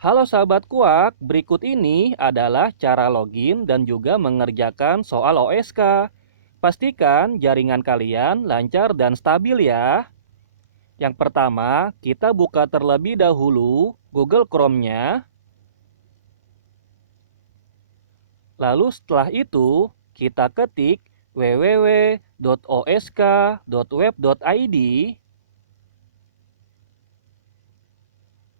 Halo sahabat kuak, berikut ini adalah cara login dan juga mengerjakan soal OSK. Pastikan jaringan kalian lancar dan stabil ya. Yang pertama, kita buka terlebih dahulu Google Chrome-nya. Lalu setelah itu, kita ketik www.osk.web.id.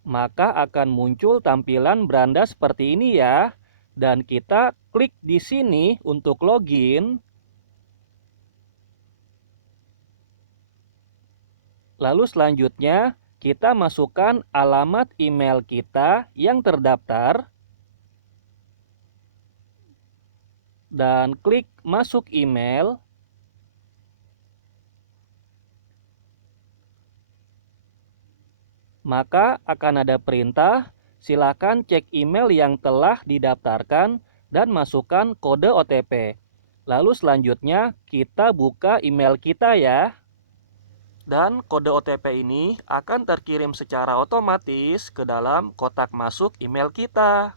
Maka akan muncul tampilan beranda seperti ini ya. Dan kita klik di sini untuk login. Lalu selanjutnya kita masukkan alamat email kita yang terdaftar. Dan klik masuk email. Maka akan ada perintah, silakan cek email yang telah didaftarkan dan masukkan kode OTP. Lalu selanjutnya kita buka email kita ya. Dan kode OTP ini akan terkirim secara otomatis ke dalam kotak masuk email kita.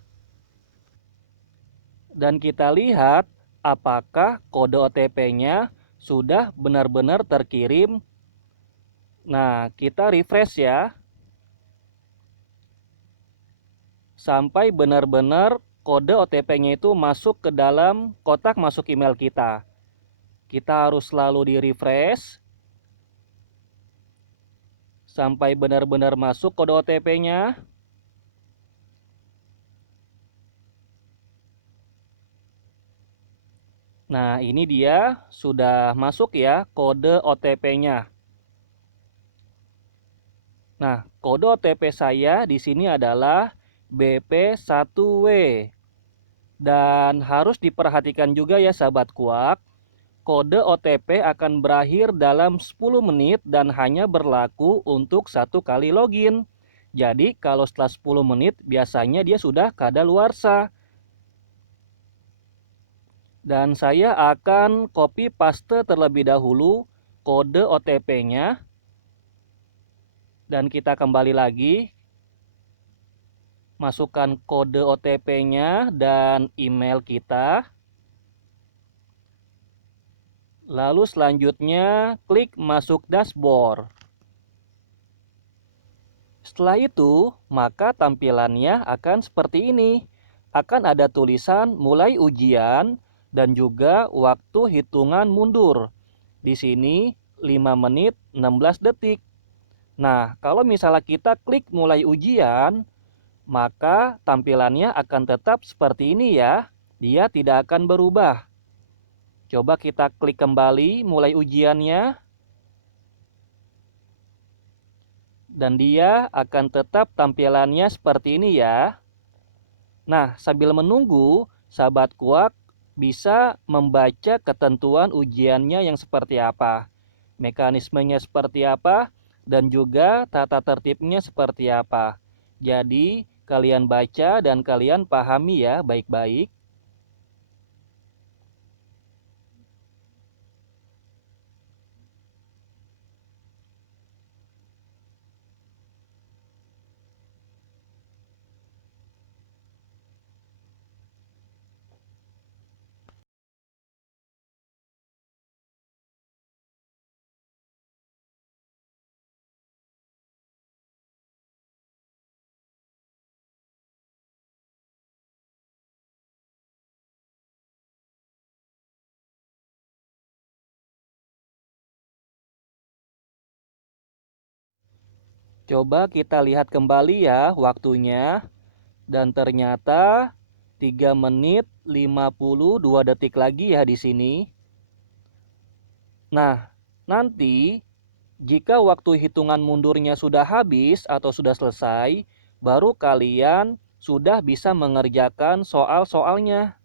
Dan kita lihat apakah kode OTP-nya sudah benar-benar terkirim. Nah, kita refresh ya. Sampai benar-benar kode OTP-nya itu masuk ke dalam kotak masuk email kita. Kita harus selalu di-refresh sampai benar-benar masuk kode OTP-nya. Nah, ini dia sudah masuk ya kode OTP-nya. Nah, kode OTP saya di sini adalah BP1W. Dan harus diperhatikan juga ya sahabat kuak, kode OTP akan berakhir dalam 10 menit dan hanya berlaku untuk satu kali login. Jadi kalau setelah 10 menit biasanya dia sudah kadaluarsa. Dan saya akan copy paste terlebih dahulu kode OTP-nya. Dan kita kembali lagi. Masukkan kode OTP-nya dan email kita. Lalu selanjutnya klik masuk dashboard. Setelah itu, maka tampilannya akan seperti ini. Akan ada tulisan mulai ujian dan juga waktu hitungan mundur. Di sini 5 menit 16 detik. Nah, kalau misalnya kita klik mulai ujian, maka tampilannya akan tetap seperti ini ya. Dia tidak akan berubah. Coba kita klik kembali mulai ujiannya. Dan dia akan tetap tampilannya seperti ini ya. Nah, sambil menunggu, sahabat kuak bisa membaca ketentuan ujiannya yang seperti apa, mekanismenya seperti apa, dan juga tata tertibnya seperti apa. Jadi, kalian baca dan kalian pahami ya baik-baik. Coba kita lihat kembali ya waktunya. Dan ternyata 3 menit 52 detik lagi ya di sini. Nah, nanti jika waktu hitungan mundurnya sudah habis atau sudah selesai, baru kalian sudah bisa mengerjakan soal-soalnya.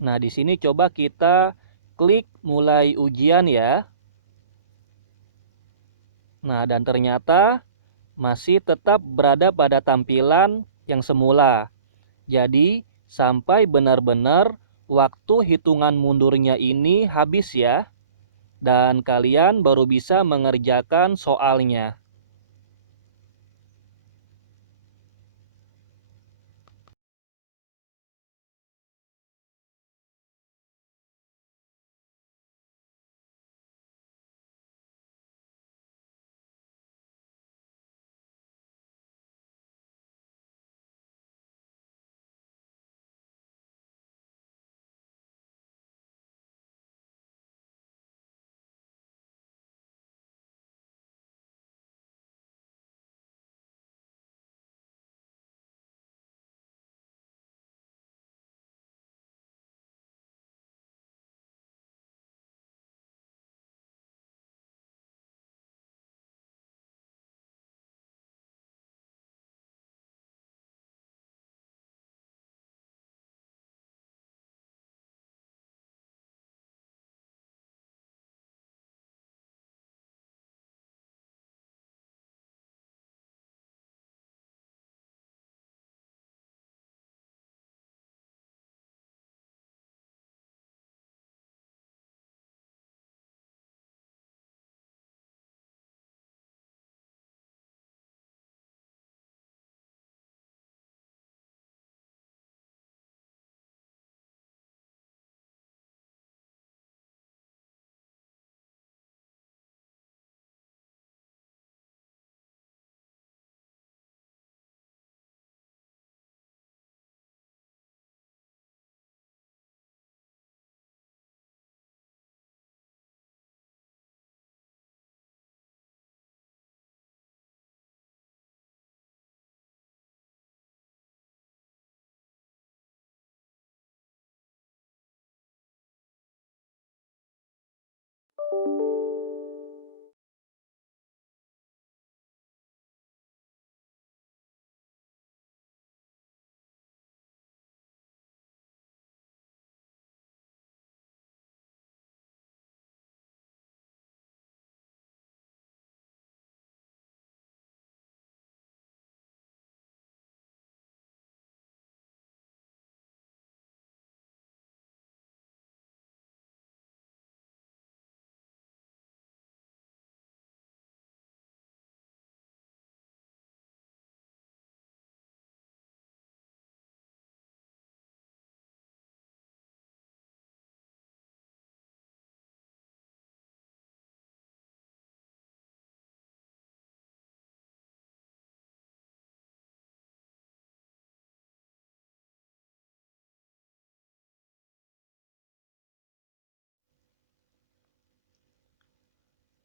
Nah, di sini coba kita klik mulai ujian ya. Nah, dan ternyata masih tetap berada pada tampilan yang semula. Jadi, sampai benar-benar waktu hitungan mundurnya ini habis ya. dan kalian baru bisa mengerjakan soalnya.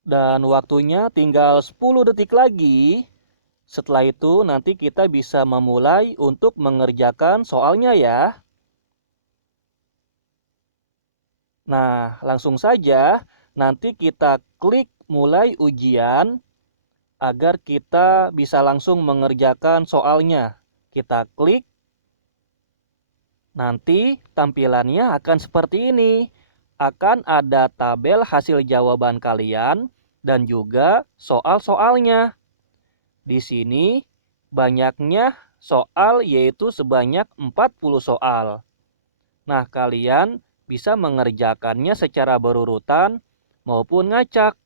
Dan waktunya tinggal 10 detik lagi. Setelah itu nanti kita bisa memulai untuk mengerjakan soalnya ya. Nah, langsung saja nanti kita klik mulai ujian agar kita bisa langsung mengerjakan soalnya. Kita klik, nanti tampilannya akan seperti ini. Akan ada tabel hasil jawaban kalian dan juga soal-soalnya. Di sini banyaknya soal yaitu sebanyak 40 soal. Nah, kalian bisa mengerjakannya secara berurutan maupun ngacak.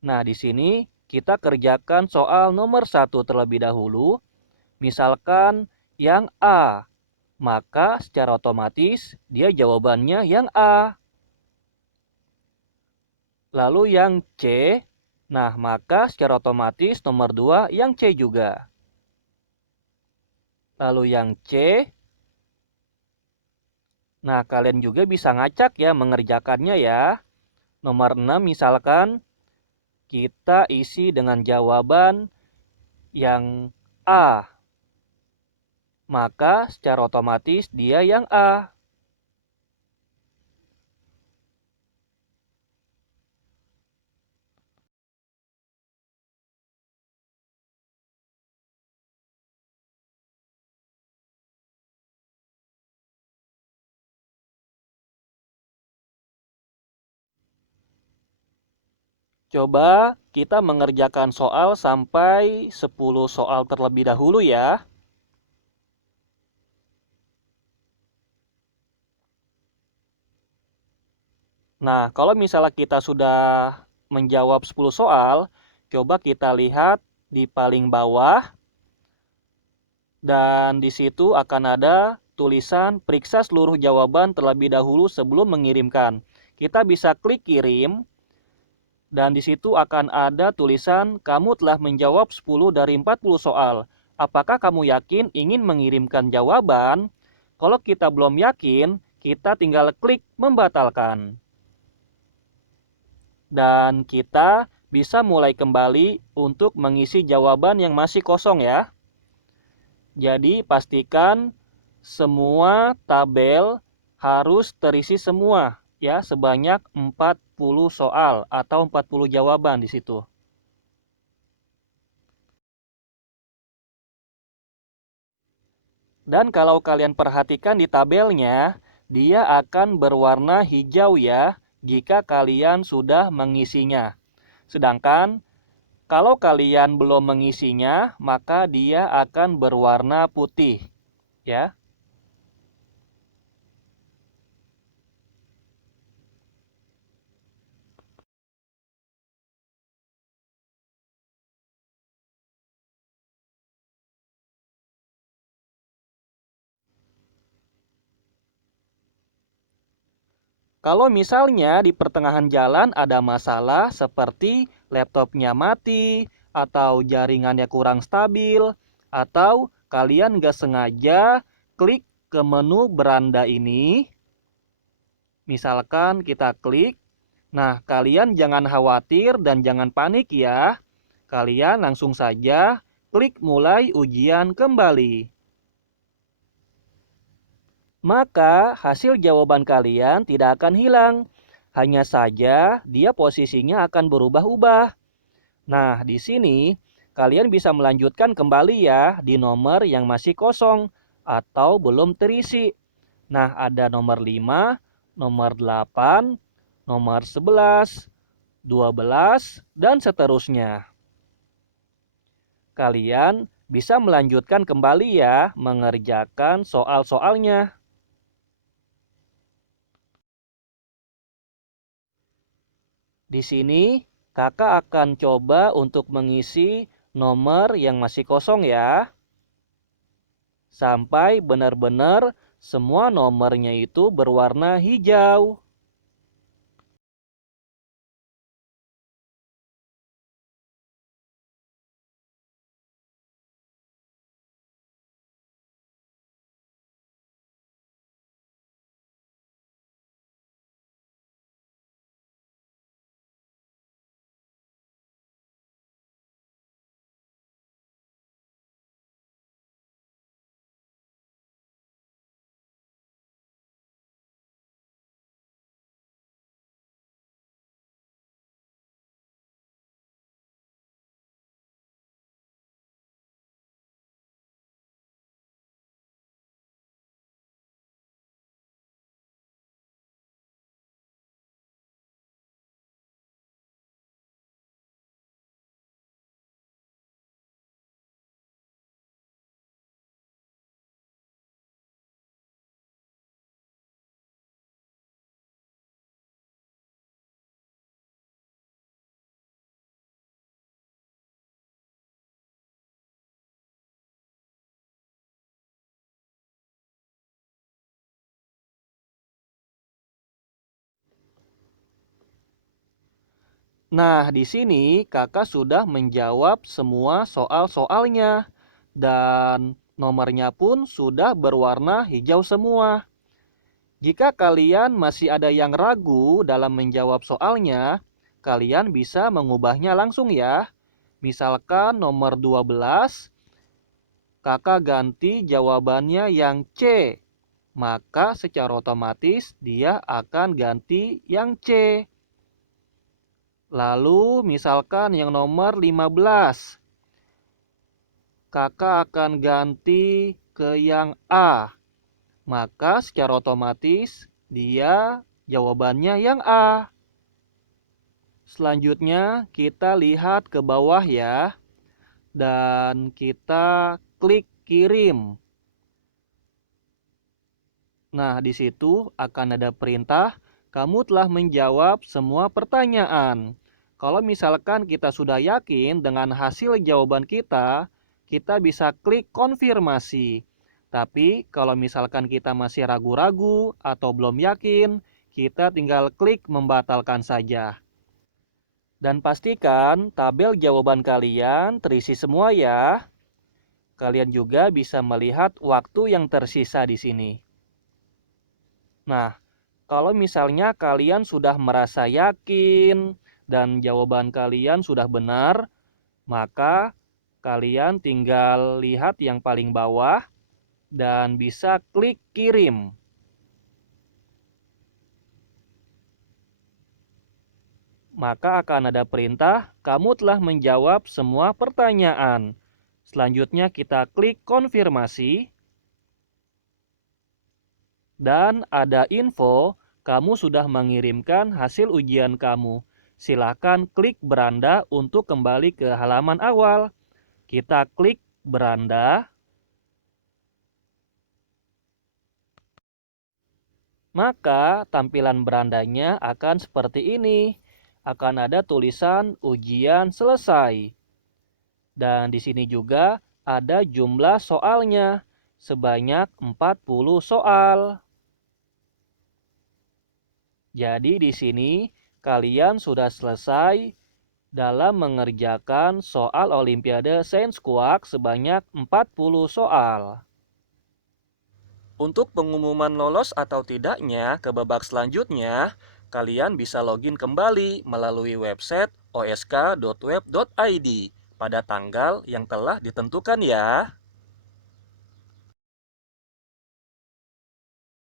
Nah, di sini kita kerjakan soal nomor 1 terlebih dahulu. Misalkan yang A, maka secara otomatis dia jawabannya yang A. Lalu yang C, nah maka secara otomatis nomor 2 yang C juga. Lalu yang C, nah kalian juga bisa ngacak ya mengerjakannya ya. Nomor 6 misalkan kita isi dengan jawaban yang A, maka secara otomatis dia yang A. Coba kita mengerjakan soal sampai 10 soal terlebih dahulu ya. Nah, kalau misalnya kita sudah menjawab 10 soal, coba kita lihat di paling bawah dan di situ akan ada tulisan periksa seluruh jawaban terlebih dahulu sebelum mengirimkan. Kita bisa klik kirim dan di situ akan ada tulisan kamu telah menjawab 10 dari 40 soal. Apakah kamu yakin ingin mengirimkan jawaban? Kalau kita belum yakin, kita tinggal klik membatalkan. Dan kita bisa mulai kembali untuk mengisi jawaban yang masih kosong ya. Jadi pastikan semua tabel harus terisi semua ya, sebanyak 40 soal atau 40 jawaban di situ. Dan kalau kalian perhatikan di tabelnya, dia akan berwarna hijau ya jika kalian sudah mengisinya. Sedangkan kalau kalian belum mengisinya, maka dia akan berwarna putih ya. Kalau misalnya di pertengahan jalan ada masalah seperti laptopnya mati, atau jaringannya kurang stabil, atau kalian nggak sengaja klik ke menu beranda ini, misalkan kita klik, nah kalian jangan khawatir dan jangan panik ya. Kalian langsung saja klik mulai ujian kembali. Maka hasil jawaban kalian tidak akan hilang. Hanya saja dia posisinya akan berubah-ubah. Nah, di sini kalian bisa melanjutkan kembali ya di nomor yang masih kosong atau belum terisi. Nah, ada nomor 5, nomor 8, nomor 11, 12, dan seterusnya. Kalian bisa melanjutkan kembali ya mengerjakan soal-soalnya. Di sini, kakak akan coba untuk mengisi nomor yang masih kosong ya. Sampai benar-benar semua nomornya itu berwarna hijau. Nah, di sini kakak sudah menjawab semua soal-soalnya. Dan nomornya pun sudah berwarna hijau semua. Jika kalian masih ada yang ragu dalam menjawab soalnya, kalian bisa mengubahnya langsung ya. Misalkan nomor 12, kakak ganti jawabannya yang C. Maka secara otomatis dia akan ganti yang C. Lalu misalkan yang nomor 15, kakak akan ganti ke yang A. Maka secara otomatis dia jawabannya yang A. Selanjutnya kita lihat ke bawah ya. Dan kita klik kirim. Nah, di situ akan ada perintah kamu telah menjawab semua pertanyaan. Kalau misalkan kita sudah yakin dengan hasil jawaban kita bisa klik konfirmasi. Tapi kalau misalkan kita masih ragu-ragu atau belum yakin, kita tinggal klik membatalkan saja. Dan pastikan tabel jawaban kalian terisi semua ya. Kalian juga bisa melihat waktu yang tersisa di sini. Nah, kalau misalnya kalian sudah merasa yakin dan jawaban kalian sudah benar, maka kalian tinggal lihat yang paling bawah dan bisa klik kirim. Maka akan ada perintah, kamu telah menjawab semua pertanyaan. Selanjutnya kita klik konfirmasi. Dan ada info, kamu sudah mengirimkan hasil ujian kamu. Silakan klik beranda untuk kembali ke halaman awal. Kita klik beranda. Maka tampilan berandanya akan seperti ini. Akan ada tulisan ujian selesai. Dan di sini juga ada jumlah soalnya sebanyak 40 soal. Jadi di sini kalian sudah selesai dalam mengerjakan soal Olimpiade Sains Kuak sebanyak 40 soal. Untuk pengumuman lolos atau tidaknya ke babak selanjutnya, kalian bisa login kembali melalui website osk.web.id pada tanggal yang telah ditentukan ya.